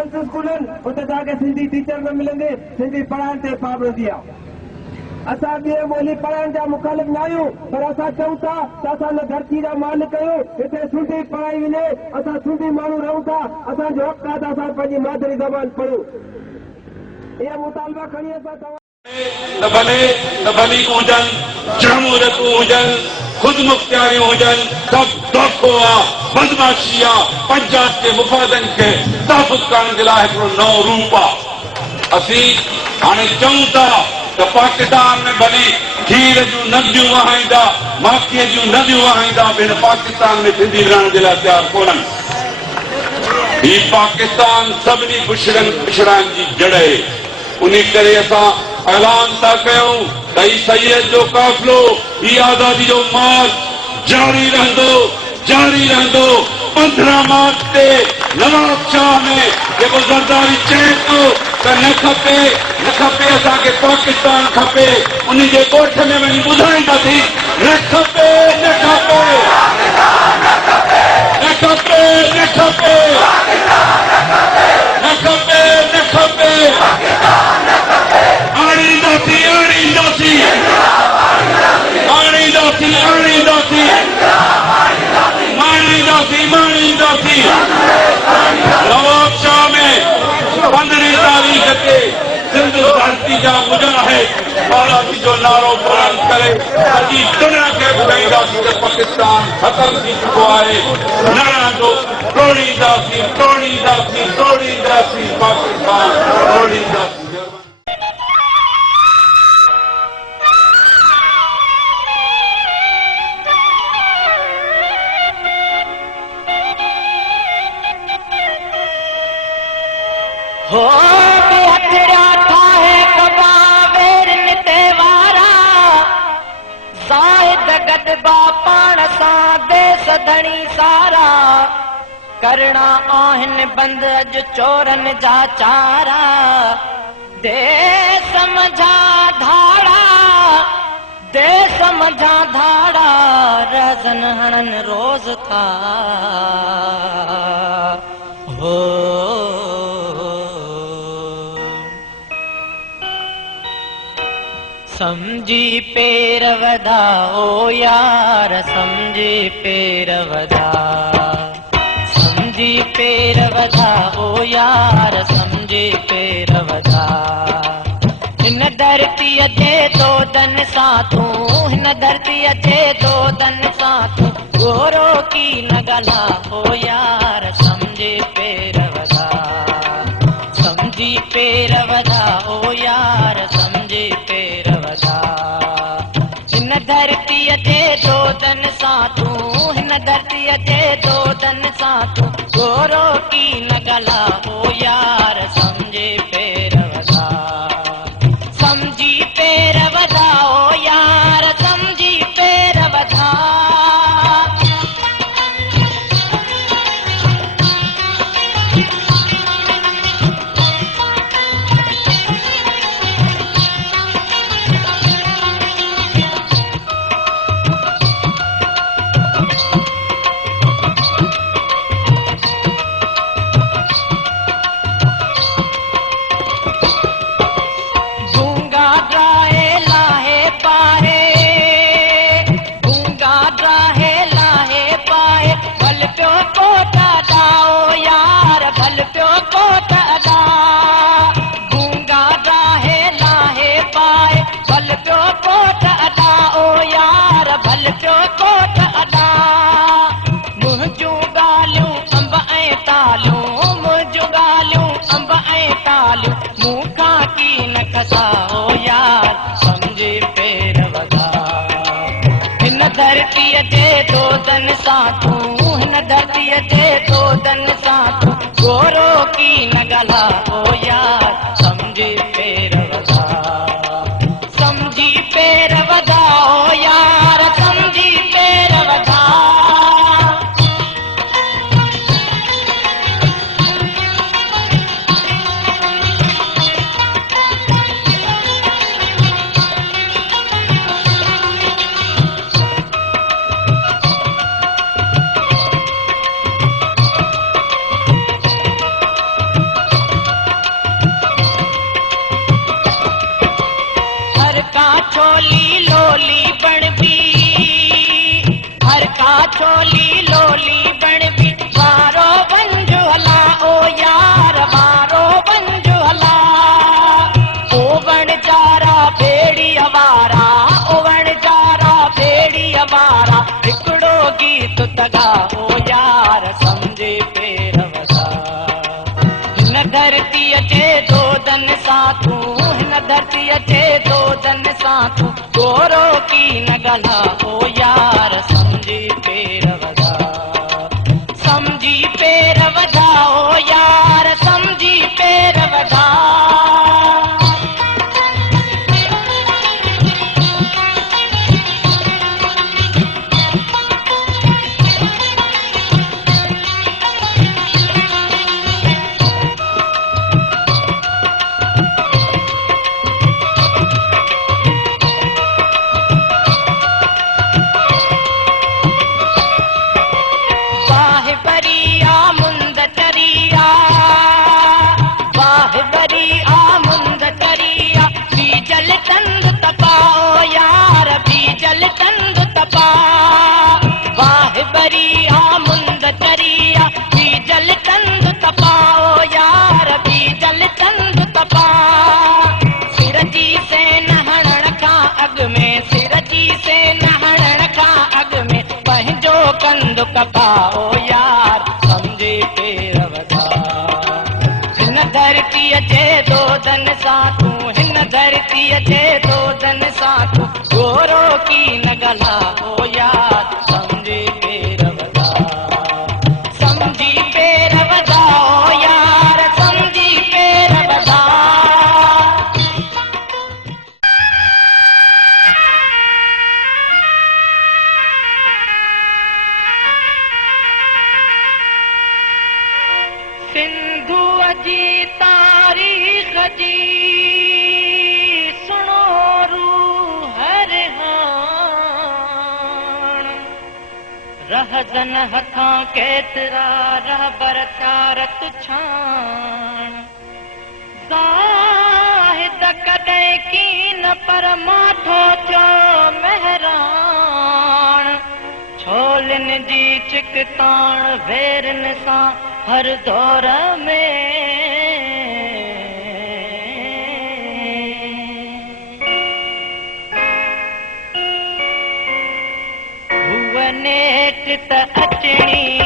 स्कूलन उते जाके सिंधी टीचर न मिलंदे, सिंधी पढ़ाइण ते पाबंदी आहे। असां ॿिए ॿोली पढ़ाइण जा मुखालिफ़ न आहियूं, पर असां चऊं था त असां न धरती जा मालिक आहियूं, हिते सिंधी पढ़ाई वञे, असां सिंधी माण्हू रहूं था, असांजो हक़ आहे त असां पंहिंजी मादरी ज़बान पढ़ूं। इहा मुतालबा खणी असां भली हुजनि, जमहूरियतूं हुजनि, ख़ुदि मुख़्तियारियूं हुजनि, सभु धोखो आहे, बदमाशी आहे। पंजाब जे मुफ़ादनि खे ताबुत करण जे लाइ हिकिड़ो नओं रूप आहे। असीं हाणे चऊं था त पाकिस्तान में भली खीर जूं नदियूं वहाईंदा, माखीअ जूं नदियूं वहाईंदा, बिन पाकिस्तान में सिंधी रहण जे लाइ तयारु कोन्हनि। ही पाकिस्तान सभिनी पुछड़नि जी जड़ आहे। उन करे असां ऐलान था कयूं त ही सैयद जो काफ़िलो, ही आज़ादी जो मार्च जारी रहंदो। 15 मार्च ते नवाब शाह में जेको ज़रदारी चए थो त न खपे असांखे पाकिस्तान खपे, उन जे ॻोठ में वञी ॿुधाईंदासीं न खपे आणींदासीं। नवाब शाह में 15 तारीख़ ते सिंध धरती जा मुजाहिद बालाजी जो नारो बुलंद करे सॼी दुनिया खे ॿुधाईंदासीं त पाकिस्तान ख़तम थी चुको आहे। न रहंदो, तोड़ींदासीं पाकिस्तान तोड़ींदासीं। हो हथड़ा ठाहे कबा वेरन ते वारा, ज़ाहिद गदबा पाण सां देस धणी सारा, करणा आहिनि बंद अॼु चोरन जा चारा, देस समझा धाड़ा, रज़न हणन रोज़ था हो। समझी पेर वधाओ यार, समझी पेर वधाओ यार, समझी पेर वधा। हिन धरतीअ जे दोदन सां तूं, हिन धरतीअ जे दोदन सां तूं गोरो की न ॻाल्हा हो यार, समझी पेर वधा। समझी पेर वधाओ यार, समझी पेर वधा। हिन धरतीअ जे दोदन सां तूं, हिन धरतीअ जे दोदन सां तूं गोरो की न ॻाल्हा हो यार, समझी पेर वधा। समझी पेर वधाओ यार, समझी पेर वधा। धरतीअ जे दोदन सां तूं, हिन धरतीअ जे दोदन सां तूं गोरो की न ॻाल्हा हो यार, समझी पेर वधा। समझी पेर वधाओ यार, समझी पेर वधा। छोली लोली बणबी हर का छोली लोली बणबी वारो वंज हला ओ यार वारो वंज हला ओ वण जारा बेड़ी अवारा ओ वण जारा बेड़ी अवारा हिकिड़ो गीत तगा ओ यार समझे पेर वसा हिन धरतीअ जे दो दन सां तूं हिन धरतीअ जे दो दन सां तूं गोरो की न गला ओ यार समझी पेर वधा समझी पेर वधा ओ यार समझी पेर वधा कपाओ यार समझे पेर वधा हिन धरतीअ जे दो दन सां तूं हिन धरतीअ जे दो दन सां तूं गोरो की न गला ओ यार समझे पेर वधा समझी पेर वधा ओ यार समझी पेर वधा सिंधुअ जी तारीख़ जी सुणो रूह रिहान रहजन हथां केतिरा रहबर चारत छाण ज़ाहिद कॾहिं कीन पर माठो चो महरान छोलनि जी चिकताण भेरनि सां हर दौर में हुअ नेठ त अचणी